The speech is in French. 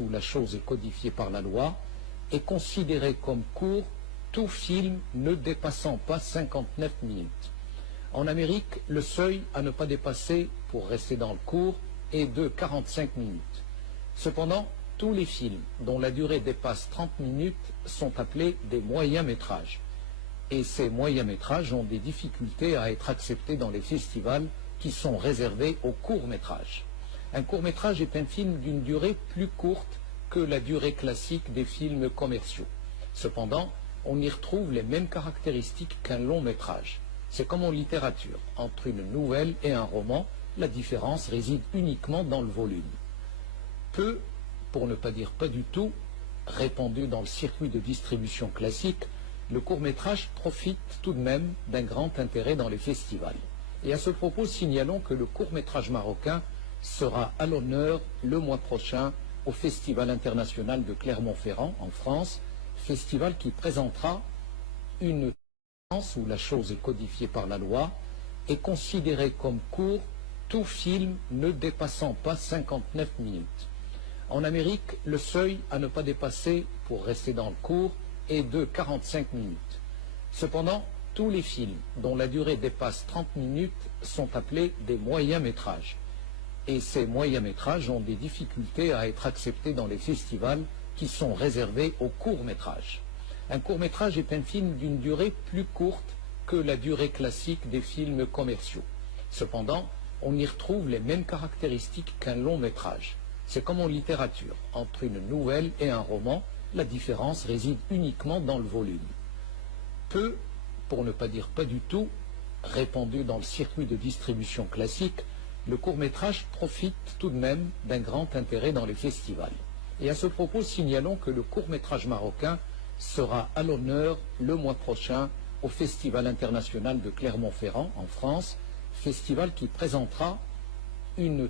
Où la chose est codifiée par la loi, est considéré comme court tout film ne dépassant pas 59 minutes. En Amérique, le seuil à ne pas dépasser pour rester dans le court est de 45 minutes. Cependant, tous les films dont la durée dépasse 30 minutes sont appelés des moyens métrages. Et ces moyens métrages ont des difficultés à être acceptés dans les festivals qui sont réservés aux courts métrages. Un court-métrage est un film d'une durée plus courte que la durée classique des films commerciaux. Cependant, on y retrouve les mêmes caractéristiques qu'un long-métrage. C'est comme en littérature. Entre une nouvelle et un roman, la différence réside uniquement dans le volume. Peu, pour ne pas dire pas du tout, répandu dans le circuit de distribution classique, le court-métrage profite tout de même d'un grand intérêt dans les festivals. Et à ce propos, signalons que le court-métrage marocain sera à l'honneur le mois prochain au Festival international de Clermont-Ferrand en France, festival qui présentera une séance où la chose est codifiée par la loi, est considéré comme court tout film ne dépassant pas 59 minutes. En Amérique, le seuil à ne pas dépasser pour rester dans le court est de 45 minutes. Cependant, tous les films dont la durée dépasse 30 minutes sont appelés des moyens métrages. Et ces moyens métrages ont des difficultés à être acceptés dans les festivals qui sont réservés aux courts métrages. Un court métrage est un film d'une durée plus courte que la durée classique des films commerciaux. Cependant, on y retrouve les mêmes caractéristiques qu'un long métrage. C'est comme en littérature. Entre une nouvelle et un roman, la différence réside uniquement dans le volume. Peu, pour ne pas dire pas du tout, répandu dans le circuit de distribution classique, le court-métrage profite tout de même d'un grand intérêt dans les festivals. Et à ce propos, signalons que le court-métrage marocain sera à l'honneur le mois prochain au Festival international de Clermont-Ferrand en France, festival qui présentera une